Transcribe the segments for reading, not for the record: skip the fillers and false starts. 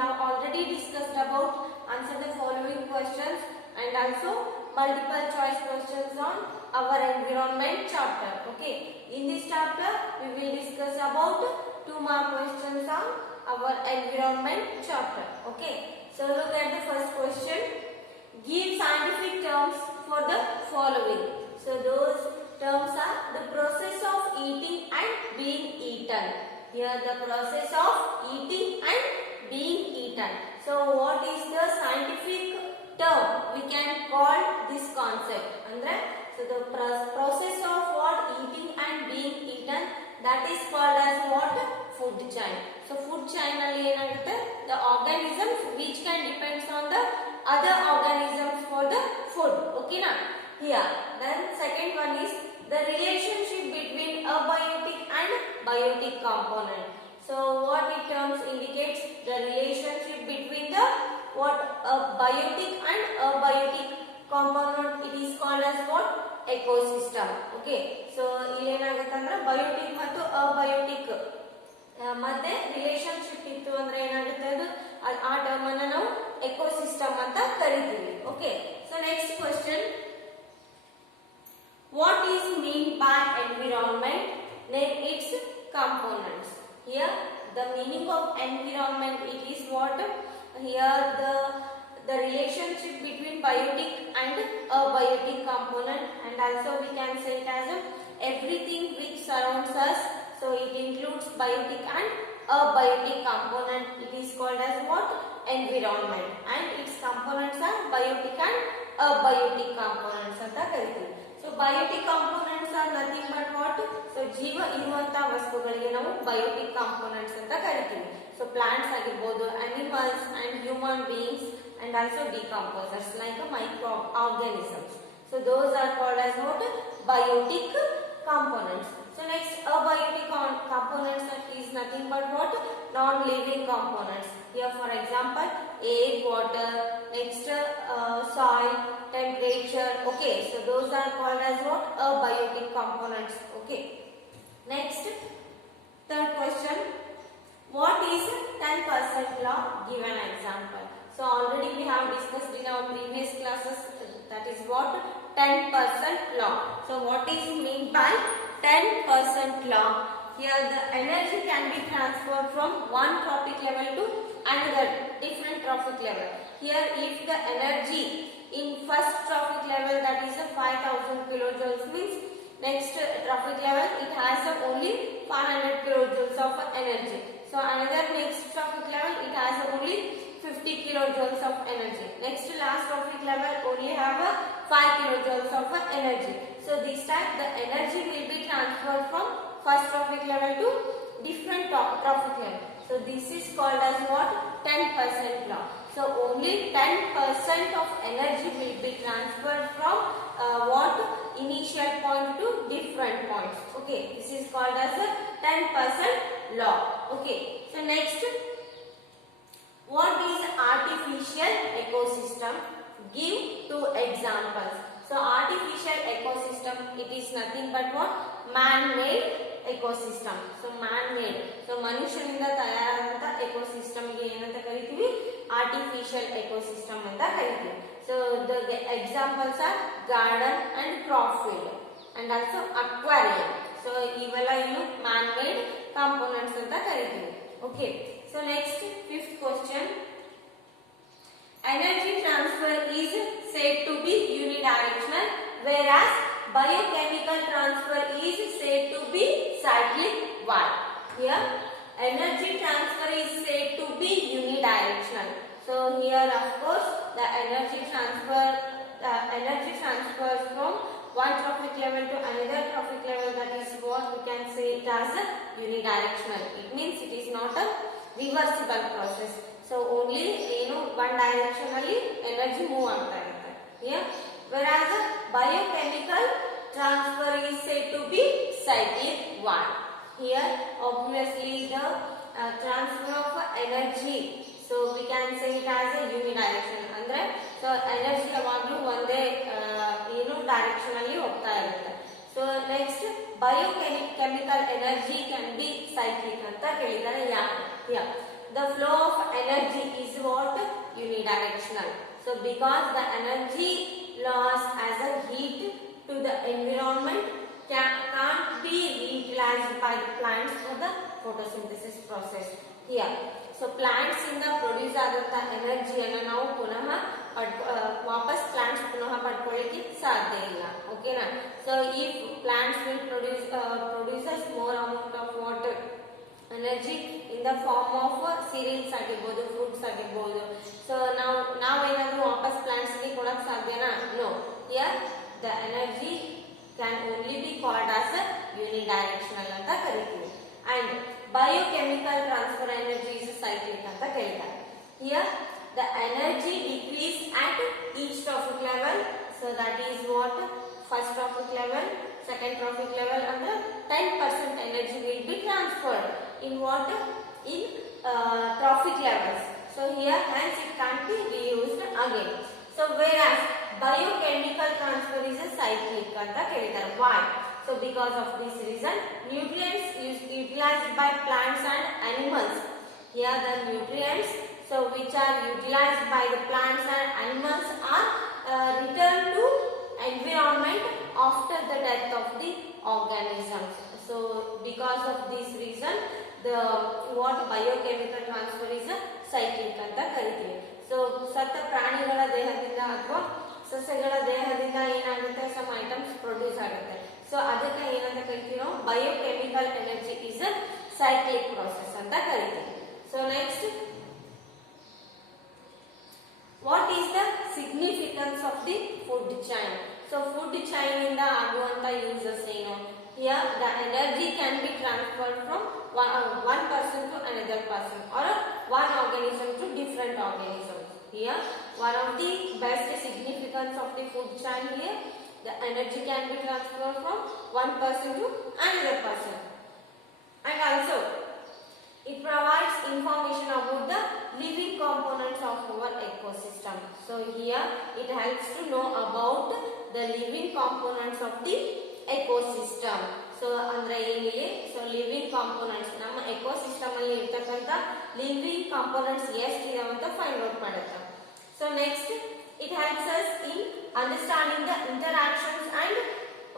have already discussed about answer the following questions and also multiple choice questions on our environment chapter. Okay, in this chapter we will discuss about 2 more questions on our environment chapter. Okay, so look at the first question. Give scientific terms for the following. So those terms are the process of eating and being eaten. Here the process of eating and being eaten. So what is the scientific term we can call this concept? Andre, so the process of what eating and being eaten, that is called as what? Food chain. So food chain alli enagutte, the organisms which can depends on the other organisms for the food. Okay na? Here then second one is the relationship between abiotic and biotic component. So what it terms indicates the relationship between the what biotic and abiotic component. It is called as what? Ecosystem. Okay, so ಇಲ್ಲಿ ಏನಾಗುತ್ತೆ ಅಂದ್ರೆ biotic ಮತ್ತು abiotic ಮಧ್ಯೆ relationship ಇತ್ತು ಅಂದ್ರೆ ಏನಾಗುತ್ತೆ ಅದು ಆ ಟರ್ಮ್ ಅನ್ನು ನಾವು ಎಕೋಸಿಸ್ಟಮ್ ಅಂತ ಕರೀತೀವಿ. Okay, so next question, what is mean by environment? Name its components. Here the meaning of environment, it is what? Here the relationship between biotic and abiotic component, and also we can say it as everything which surrounds us. So it includes biotic and abiotic component. It is called as what? Environment, and its components are biotic and abiotic components anta ಕರೀತೀವಿ. So biotic components are nothing but what? So ಜೀವ ಇರುವಂತ ವಸ್ತುಗಳಿಗೆ ನಾವು biotic components ಅಂತ ಕರೀತೀವಿ. So plants ಆಗಿರಬಹುದು, animals and human beings, and also decomposers like microorganisms. So those are called as what? Biotic components. So next, abiotic components is nothing but what? Non-living components. Here for example, air, water, next soil, temperature. Okay, so those are called as what? Abiotic components. Okay. Next, third question, what is 10% law? Give an example. So already we have discussed in our previous classes, that is what? 10% law. So what is meant by 10% law? Here the energy can be transferred from one trophic level to another different trophic level. Here if the energy in first trophic level, that is a 5000 kilojoules, means next trophic level it has only 500 kilojoules of energy. So another next trophic level it has only 50 kilojoules of energy. Next last trophic level only have 5 kilojoules of energy. So this time the energy will be transferred from first trophic level to different trophic level. So this is called as what? 10% law. So only 10% of energy will be transferred from what? Initial point to different points. Okay, this is called as a 10% law. Okay, so next, what is artificial ecosystem? Give 2 examples. So artificial ecosystem, it is nothing but what? Man-made ecosystem. So man-made. So ಮನುಷ್ಯನಿಂದ ತಯಾರಾದಂತ ecosystem ಗೆ ಏನಂತ ಕರೀತೀವಿ? Artificial ecosystem ಅಂತ ಕರೀತೀವಿ. So the examples are garden and crop field and also aquarium. So ಇವೆಲ್ಲ ಏನು man-made components ಅಂತ ಕರೀತೀವಿ. Okay. So next, fifth question, energy transfer is said to be unidirectional, whereas biochemical transfer is said to be cyclic. Why? Here energy transfer is said to be unidirectional. So here of course the energy transfers from one trophic level to another trophic level, that is what we can say it as a unidirectional. It means it is not a reversible process. So only one directionally energy move ಆಗ್ತಾ ಇರುತ್ತೆ. Here whereas biochemical transfer is said to be cyclic one. Here obviously the transfer of energy, so we can say it as a unidirectional. ಅಂದ್ರೆ so energy ಯಾವಾಗಲೂ ಒಂದೇ direction ಅಲ್ಲಿ ಹೋಗ್ತಾ ಇರುತ್ತೆ. So next, biochemical energy can be cyclic ಅಂತ ಹೇಳಿದ್ದಾರೆ. Yeah, the flow of energy is what? Unidirectional. So because the energy loss as a heat to the environment can't be reutilized by the plants for the photosynthesis process here. So plants ಇಂದ produce ಆದಂತ ಎನರ್ಜಿಯನ್ನು ನಾವು ಪುನಃ ವಾಪಸ್ plants ಪುನಃ ಪಡ್ಕೊಳ್ಳಿಕ್ಕೆ ಸಾಧ್ಯ ಇಲ್ಲ. ಓಕೆನಾ? So if plants will produces more amount of water energy in the form of cereals ಆಗಿರ್ಬೋದು, ಫ್ರೂಟ್ಸ್ ಆಗಿರ್ಬೋದು. ಸೊ ನಾವೇನಾದ್ರೂ ವಾಪಸ್ ಪ್ಲಾಂಟ್ಸ್ ಗೆ ಕೊಡಕ್ ಸಾಧ್ಯನಾ? No. Here the energy can only be called as unidirectional ಅಂತ ಕರಿತೀವಿ. And biochemical transfer energy is cyclic ಅಂತ ಕೇಳ್ತಾರೆ. Here the energy decrease at each trophic level. So that is what? First trophic level, second trophic level, and 10% energy will be transferred in what? In trophic levels. So here hence it can't be reused again. So whereas biochemical transfer is a cyclic ಅಂತ ಕೇಳ್ತಾರೆ. Why? So because of this reason, nutrients utilized by plants and animals. Here the nutrients, so which are utilized by the plants and animals are returned to environment after the death of the organisms. So because of this reason, the what biochemical transfer is a cyclic ಅಂತ ಕರಿತೀವಿ. So ಸತ್ತ ಪ್ರಾಣಿಗಳ ದೇಹದಿಂದ ಅಥವಾ ಸಸ್ಯಗಳ ದೇಹದಿಂದ ಏನಾಗುತ್ತೆ? Some items produce ಆಗುತ್ತೆ. ಸೊ ಅದಕ್ಕೆ ಏನಂತ ಕರಿತೀವಿ ನಾವು? Biochemical energy is a cyclic process ಅಂತ ಕರಿತೀವಿ. So next, what is the significance of the food chain? So food chain ಇಂದ ಆಗುವಂತ ಯೂಸಸ್ ಏನು? Here the energy can be transferred from one person to another person or one organism to different organisms. Here one of the best significance of the food chain here, the energy can be transferred from one person to another person, and also it provides information about the living components of our ecosystem. So here it helps to know about the living components of the ecosystem. So andre ಏನಿದೆ? So living components, ನಮ್ಮ ecosystem ಅಲ್ಲಿ ಇರ್ತಕ್ಕಂಥ living components ಎಷ್ಟಿದಾವೆ ಅಂತ find out ಮಾಡುತ್ತೆ. So next, it helps us in understanding the interactions and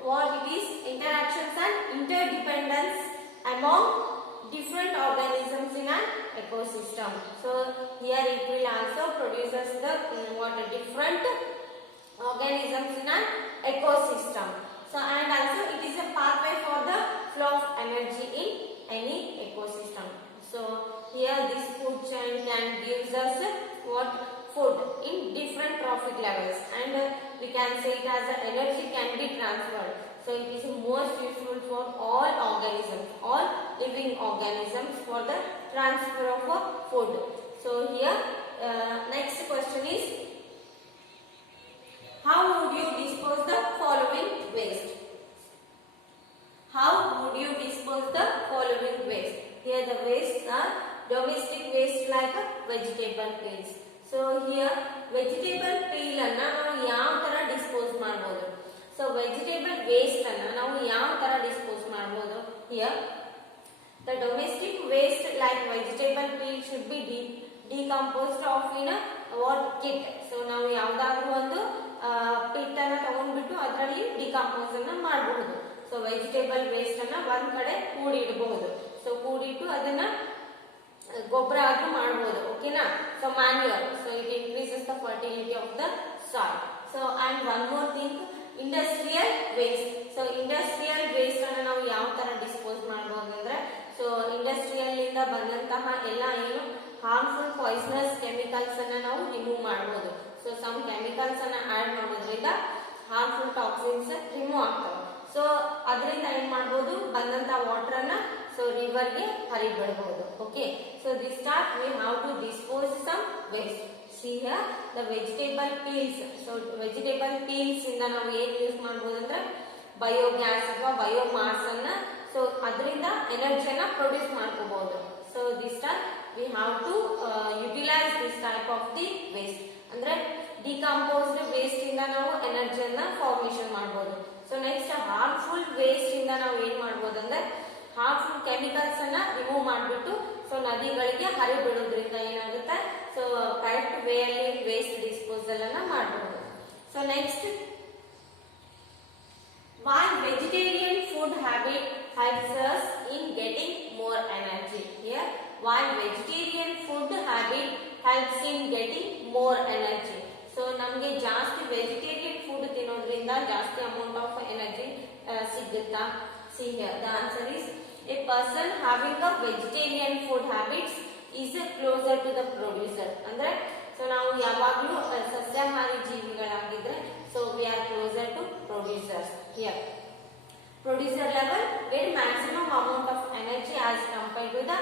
what it is, interactions and interdependence among different organisms in an ecosystem. So here it will also produces the what different organisms in an ecosystem. So and also it is a pathway for the flow of energy in any ecosystem. So here this food chain can gives us what? Food in different trophic levels, and we can say it as energy can be transferred. So it is most useful for all organisms, all living organisms, for the transfer of food. So here next question is, how would you dispose the following waste? How would you dispose the following waste? Here the wastes are domestic waste like vegetable peels. So here vegetable peel ಅನ್ನ ನಾವು ಯಾವ ತರ dispose ಮಾಡಬಹುದು? So vegetable waste ಅನ್ನ ನಾವು ಯಾವ ತರ dispose ಮಾಡಬಹುದು? Here the domestic waste like vegetable peel should be decomposed of in a what kit. So ನಾವು ಯಾವುದಾದ್ರೂ ಒಂದು ಪಿಟ್ ಅನ್ನ ತಗೊಂಡ್ಬಿಟ್ಟು ಅದರಲ್ಲಿ ಡಿಕಂಪೋಸ್ ಅನ್ನ ಮಾಡಬಹುದು. ಸೊ ವೆಜಿಟೇಬಲ್ ವೇಸ್ಟ್ ಅನ್ನ ಒಂದ್ ಕಡೆ ಕೂಡಿಡಬಹುದು. ಸೊ ಕೂಡಿಟ್ಟು ಅದನ್ನ ಗೊಬ್ಬರ ಆದ್ರೂ ಮಾಡಬಹುದು. ಓಕೆನಾ? So manure, so it increases the fertility of the soil. So and one more thing, industrial waste. So industrial waste ಅನ್ನ ನಾವು ಯಾವ ತರ ಡಿಸ್ಪೋಸ್ ಮಾಡಬಹುದು ಅಂದ್ರೆ, ಸೊ ಇಂಡಸ್ಟ್ರಿಯಲ್ ಇಂದ ಬಂದಂತಹ ಎಲ್ಲ ಏನು ಹಾರ್ಮ್ಫುಲ್ ಪಾಯ್ಸನಸ್ ಕೆಮಿಕಲ್ಸ್ ಅನ್ನ ನಾವು ರಿಮೂವ್ ಮಾಡಬಹುದು. ಸೊ ಸಮ್ ಕೆಮಿಕಲ್ಸ್ ಅನ್ನ ಆಡ್ ಮಾಡೋದ್ರಿಂದ ಹಾರ್ಮ್ಫುಲ್ ಟಾಕ್ಸಿನ್ಸ್ ರಿಮೂವ್ ಆಗ್ತವೆ. ಸೊ ಅದರಿಂದ ಏನ್ ಮಾಡಬಹುದು? ಬಂದಂತ ವಾಟರ್ ಅನ್ನ ಸೊ ರಿವರ್ ಗೆ ಹರಿಬಿಡಬಹುದು. Okay, so this start we have to dispose some waste. See here the vegetable peels. So vegetable peels ಇಂದ ನಾವು ಏನ್ ಯೂಸ್ ಮಾಡಬಹುದು ಅಂದ್ರೆ ಬಯೋಗ್ಯಾಸ್ ಅಥವಾ ಬಯೋಮಾಸ್ ಅನ್ನ, ಸೊ ಅದರಿಂದ ಎನರ್ಜಿಯನ್ನ ಪ್ರೊಡ್ಯೂಸ್ ಮಾಡ್ಕೋಬಹುದು. So this time we have to utilise this type of the waste. ಅಂದ್ರೆ ಡಿಕಂಪೋಸ್ಡ್ ವೇಸ್ಟ್ ಇಂದ ನಾವು ಎನರ್ಜಿಯನ್ನ ಫಾರ್ಮೇಶನ್ ಮಾಡಬಹುದು. ಸೊ ನೆಕ್ಸ್ಟ್ ಹಾರ್ಮ್ಫುಲ್ ವೇಸ್ಟ್ ಇಂದ ನಾವು ಏನ್ ಮಾಡಬಹುದು ಅಂದ್ರೆ ಹಾರ್ಮ್ಫುಲ್ ಕೆಮಿಕಲ್ಸ್ ಅನ್ನ ರಿಮೂವ್ ಮಾಡಿಬಿಟ್ಟು ಸೊ ನದಿಗಳಿಗೆ ಹರಿಬಿಡೋದ್ರಿಂದ ಏನಾಗುತ್ತೆ, ಸೊ ಕರೆಕ್ಟ್ ವೇ ಅಲ್ಲಿ ವೇಸ್ಟ್ ಡಿಸ್ಪೋಸಲ್ ಅನ್ನ ಮಾಡಬಹುದು. So next, why vegetarian food habit helps us in getting more energy. Here, why vegetarian food habit helps in getting more energy. So ನಮಗೆ ಜಾಸ್ತಿ ವೆಜಿಟೇರಿಯನ್ ಫುಡ್ ತಿನ್ನೋದ್ರಿಂದ ಜಾಸ್ತಿ ಅಮೌಂಟ್ ಆಫ್ ಎನರ್ಜಿ ಸಿಗುತ್ತಾ? See here, the answer is a person having a vegetarian food habits is closer to the producer. ಅಂದ್ರೆ so ನಾವು ಯಾವಾಗಲೂ ಸಸ್ಯಾಹಾರಿ ಜೀವಿಗಳಾಗಿದ್ರೆ so we are closer to producers. Here, producer level get maximum amount of energy as compared to the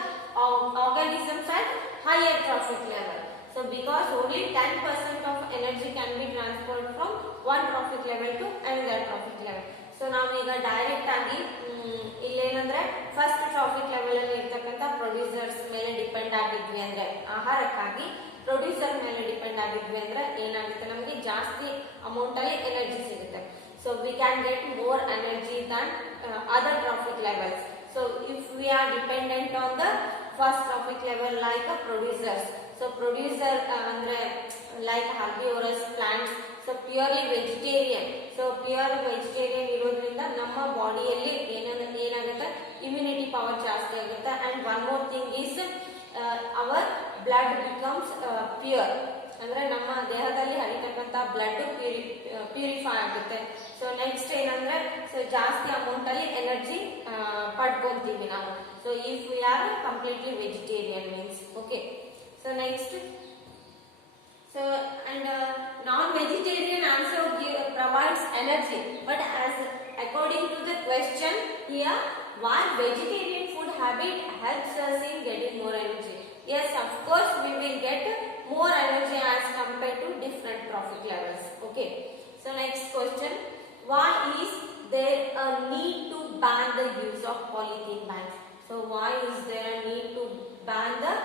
organisms at higher trophic level. So because only 10% of energy can be transferred from one trophic level to another trophic level. So ನಾವೀಗ direct ಆಗಿ ಇಲ್ಲೇನಂದ್ರೆ first trophic level ಅಲ್ಲಿ ಇರ್ತಕ್ಕಂಥ producers ಮೇಲೆ depend ಆಗಿದ್ವಿ ಅಂದ್ರೆ, ಆಹಾರಕ್ಕಾಗಿ producer ಮೇಲೆ depend ಆಗಿದ್ವಿ ಅಂದ್ರೆ ಏನಾಗುತ್ತೆ, ನಮಗೆ ಜಾಸ್ತಿ ಅಮೌಂಟ್ ಅಲ್ಲಿ ಎನರ್ಜಿ ಸಿಗುತ್ತೆ. So we can get more energy than other trophic levels. So if we are dependent on the first trophic level like producers, so producer ಅಂದ್ರೆ like herbivorous plants, so purely vegetarian. So pure vegetarian ಇರೋದ್ರಿಂದ ನಮ್ಮ ಬಾಡಿಯಲ್ಲಿ ಏನಾಗುತ್ತೆ, immunity power ಜಾಸ್ತಿ ಆಗುತ್ತೆ. And one more thing is our blood becomes pure, ಅಂದ್ರೆ ನಮ್ಮ ದೇಹದಲ್ಲಿ ಹರಿತಕ್ಕಂತ ಬ್ಲಡ್ ಪ್ಯೂರಿಫೈ ಆಗುತ್ತೆ. ಸೊ ನೆಕ್ಸ್ಟ್ ಏನಂದ್ರೆ, ಸೊ ಜಾಸ್ತಿ ಅಮೌಂಟ್ ಅಲ್ಲಿ ಎನರ್ಜಿ ಪಡ್ಕೊಂತೀವಿ ನಾವು. So if we are completely vegetarian means. Okay, so next, so and non-vegetarian also provides energy, but as according to the question here, why vegetarian food habit helps us in getting more energy? Yes, of course we will get more energy as compared to different trophic levels. Okay, so next question, why is there a need to ban the use of polythene bags? So why is there a need to ban the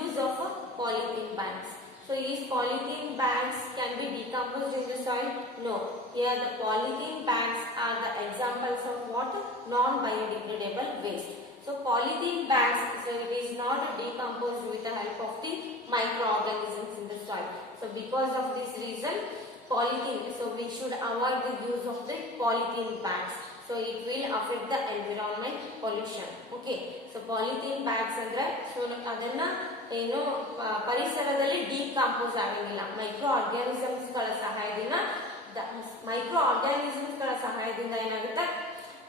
use of polythene bags? So these polythene bags can be decomposed in the soil? No. Here the polythene bags are the examples of what? Non-biodegradable waste. So polythene bags, so it is not decomposed with the help of the microorganisms in the soil. So because of this reason, polythene, so we should avoid the use of the polythene bags. So it will affect the environment pollution. Okay, so polythene bags andre so adanna ಏನು ಪರಿಸರದಲ್ಲಿ decompose ಆಗಂಗಿಲ್ಲ. Micro ಆರ್ಗ್ಯಾನಿಸಮ್ಸ್ಗಳ ಸಹಾಯದಿಂದ ಏನಾಗುತ್ತೆ,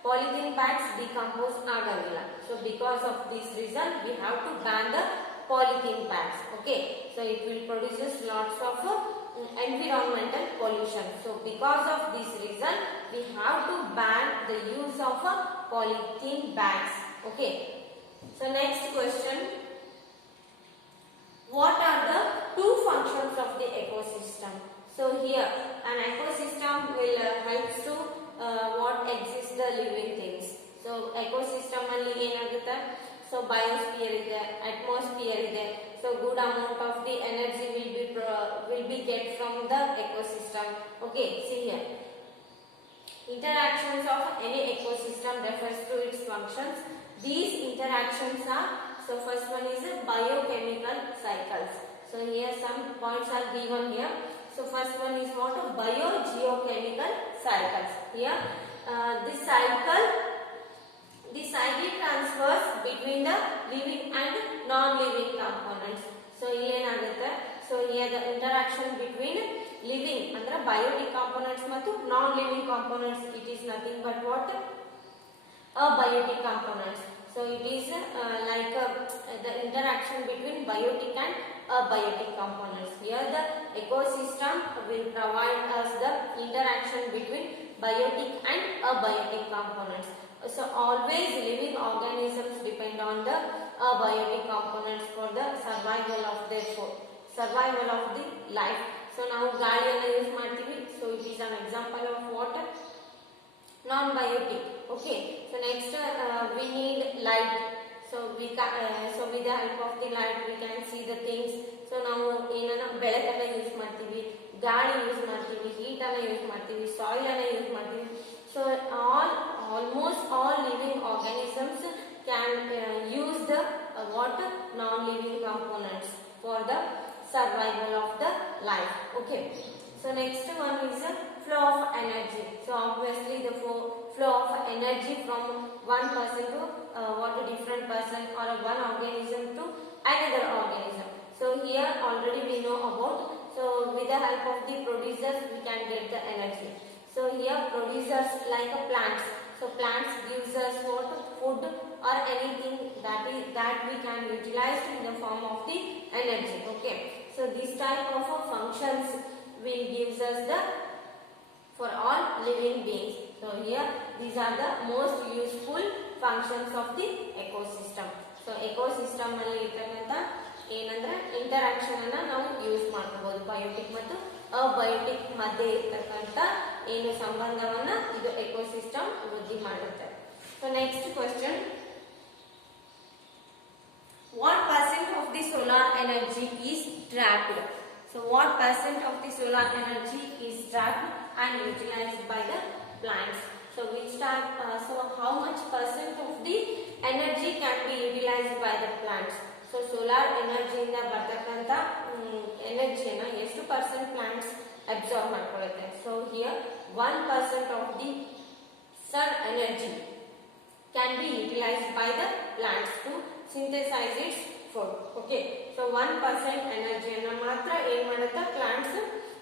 polythene bags decompose ಆಗಂಗಿಲ್ಲ. So because of this reason we have to ban the polythene bags. Okay, so it will produces lots of environmental pollution. So because of this reason we have to ban the use of polythene bags. Okay, so next question, what are the two functions of the ecosystem? So here an ecosystem will helps to what exists the living things. So ecosystem alli enagutte, so biosphere ide, atmosphere ide, so good amount of the energy will be get from the ecosystem. Okay, see here, interactions of any ecosystem refers to its functions. These interactions are, so first one is biochemical cycles. So here some points are given here. So first one is what? Biogeochemical cycles. Here this cycle transfers between the living and non-living components. So ಏನಾಗುತ್ತೆ, so here the interaction between living ಅಂದ್ರೆ biotic components ಮತ್ತು non-living components, it is nothing but what? Abiotic components. So it is like the interaction between biotic and abiotic components. Here the ecosystem will provide us the interaction between biotic and abiotic components. So always living organisms depend on the abiotic components for the survival of the life. So now ಗಾಳಿಯನ್ನು use ಮಾಡ್ತೀವಿ, so it is an example of what? Non-biotic. Okay, so next we need light. So with the help of the light we can see the things. So ನಾವು ಏನನ್ನ ಬೆಳಕನ್ನ use ಮಾಡ್ತೀವಿ, ಗಾಳಿ use ಮಾಡ್ತೀವಿ, heat ಅನ್ನ use ಮಾಡ್ತೀವಿ, soil ಅನ್ನ use ಮಾಡ್ತೀವಿ. So almost all living organisms can use the non-living components for the survival of the life. Okay. So next one is a flow of energy. So obviously the flow of energy from one person to what a different person or a one organism to another organism. So here already we know about. So with the help of the producers we can get the energy. So here producers like a plants. So plants gives us what food or anything that we can utilize in the form of the energy. Okay. So this type of functions will gives us the for all living beings. So here these are the most useful functions of the ecosystem. So ecosystem ಅಲ್ಲಿ ಇರತಕ್ಕಂತ ಏನಂದ್ರೆ interaction ಅನ್ನ ನಾವು use ಮಾಡಬಹುದು biotic ಮತ್ತು abiotic ಮಧ್ಯೆ ಇರತಕ್ಕಂತ ಏನು ಸಂಬಂಧವನ್ನ ಇದು ಎಕೋಸಿಸ್ಟಮ್ ವೃದ್ಧಿ ಮಾಡುತ್ತೆ. So next question, what percent of the solar energy is trapped? So what percent of the solar energy is trapped and utilized by the plants? So which type so how much percent of the energy can be utilized by the plants? So solar energy ಇಂದ ಬರ್ತಕ್ಕಂತ ಎನರ್ಜಿಯನ್ನು ಎಷ್ಟು percent plants absorb ಮಾಡ್ಕೊಳ್ಳುತ್ತೆ? So here 1% of the sun energy can be utilized by the plants to synthesize its food. Okay. So 1% energy ಅನ್ನು ಮಾತ್ರ ಏನು ಮಾಡುತ್ತೆ plants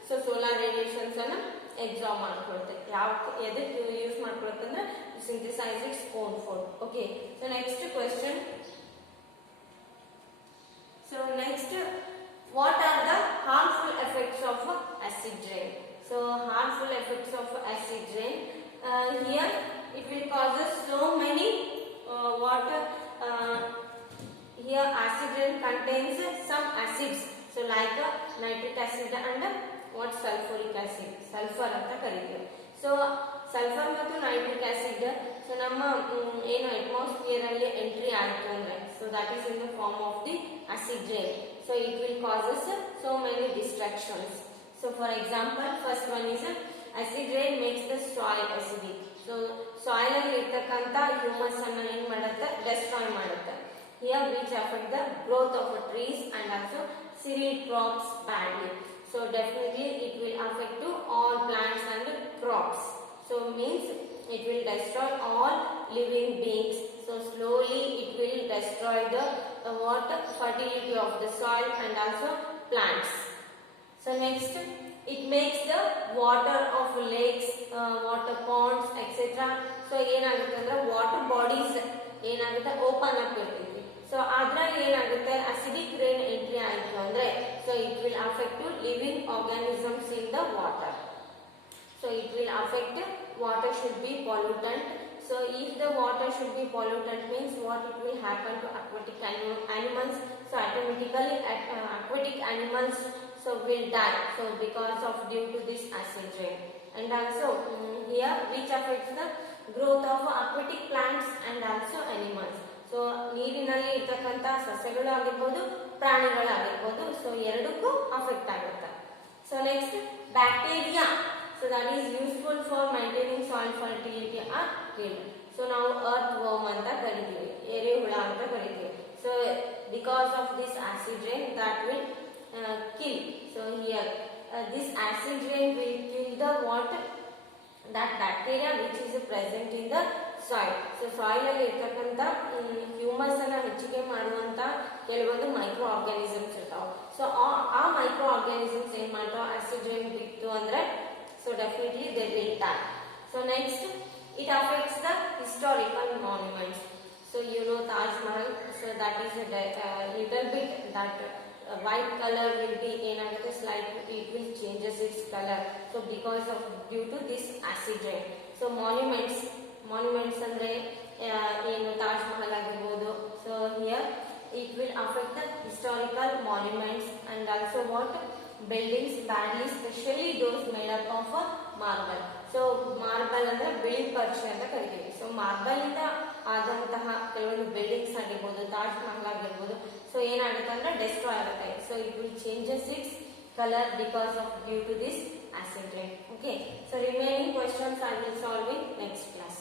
so solar radiations ಅನ್ನು ಅಬ್ಸಾರ್ಬ್ ಮಾಡ್ಕೊಳ್ಳುತ್ತೆ. ಯಾವ ಎದಕ್ಕೆ ಯೂಸ್ ಮಾಡ್ಕೊಳ್ಳುತ್ತೆ ಅಂದ್ರೆ synthesise its own food. Okay. So next question, so next, what are the harmful effects of acid rain? So harmful effects of acid rain, here it will causes so many water. Here acid rain contains some acids, so like nitric acid and what sulfuric acid, sulfur anta kariteve. So sulfur ಮತ್ತು nitric acid so ನಮ್ಮ ಏನು atmosphere ಅಲ್ಲಿ entry ಆಯ್ತು ಅಂದ್ರೆ so that is in the form of the acid rain. So it will causes so many destructions. So for example, first one is acid rain makes the soil acidic. So soil ಅಲ್ಲಿ ಇರತಕ್ಕಂತ humus ಅನ್ನು ಏನು ಮಾಡುತ್ತೆ destroy ಮಾಡುತ್ತೆ. Here which affect the growth of trees and also cereal crops badly. So definitely it will affect to all plants and crops. So means it will destroy all living beings. So slowly it will destroy the water fertility of the soil and also plants. So next, it makes the water of lakes, water ponds, etc. So ಏನಾಗುತ್ತೆ ಅಂದ್ರೆ water bodies ಏನಾಗುತ್ತೆ open up ಇರ್ತೈತಿ. So ಅದ್ರಲ್ಲಿ ಏನಾಗುತ್ತೆ acidic rain entry ಆಯಿತು ಅಂದ್ರೆ so it will affect to living organisms in the water. So it will affect water should be pollutant. So if the water should be pollutant means what it will happen to aquatic animals. So automatically aquatic animals so will die. So because of due to this acid rain. And also here which affects the growth of aquatic plants and also animals. So ನೀರಿನಲ್ಲಿ ಇರತಕ್ಕಂತ ಸಸ್ಯಗಳು ಆಗಿರಬಹುದು ಪ್ರಾಣಿಗಳು ಆಗಿರಬಹುದು so ಎರಡಕ್ಕೂ affect ಆಗುತ್ತೆ. So next, bacteria. So that is useful for maintaining soil fertility are killed. So now earthworm anta kariteve, ಎರೆಹುಳ anta kariteve. So because of this acid rain that will kill. So here this acid rain will kill the water that bacteria which is present in the soil. So soil ಅಲ್ಲಿ ಇರತಕ್ಕಂತ humus ಅನ್ನ ಹೆಚ್ಚಿಗೆ ಮಾಡುವಂತ ಕೆಲವೊಂದು micro organisms ಇರ್ತಾವೆ. So ಆ micro organisms ಏನ್ ಮಾಡ್ತಾವ ಆಸಿಡ್ ರೈನ್ ಬಿತ್ತು ಅಂದ್ರೆ so definitely they will die. So next, it affects the historical monuments. So you know Taj Mahal, so that is a little bit that white color will be ಏನಾಗುತ್ತೆ slightly it will changes its color. So because of due to this acid rain. So monuments ಅಂದ್ರೆ ಏನು ತಾಜ್ ಮಹಲ್ ಆಗಿರಬಹುದು. So here it will affect the historical monuments and also what buildings badly, especially those made up of marble. So marble ಅಂದ್ರೆ ಬಿಳಿ ಪರ್ಚೆ ಅಂತ ಕರಿತೀವಿ. So marble ಇಂದ ಆದಂತಹ ಕೆಲವೊಂದು ಬಿಲ್ಡಿಂಗ್ಸ್ ಆಗಿರ್ಬೋದು ತಾಜ್ ಮಹಲ್ ಆಗಿರ್ಬೋದು ಸೊ ಏನಾಗುತ್ತೆ ಅಂದ್ರೆ ಡೆಸ್ಟ್ರಾಯ್ ಆಗುತ್ತೆ. So it will changes its colour because of due to this acid rain. Okay, so remaining questions I will solve in next class.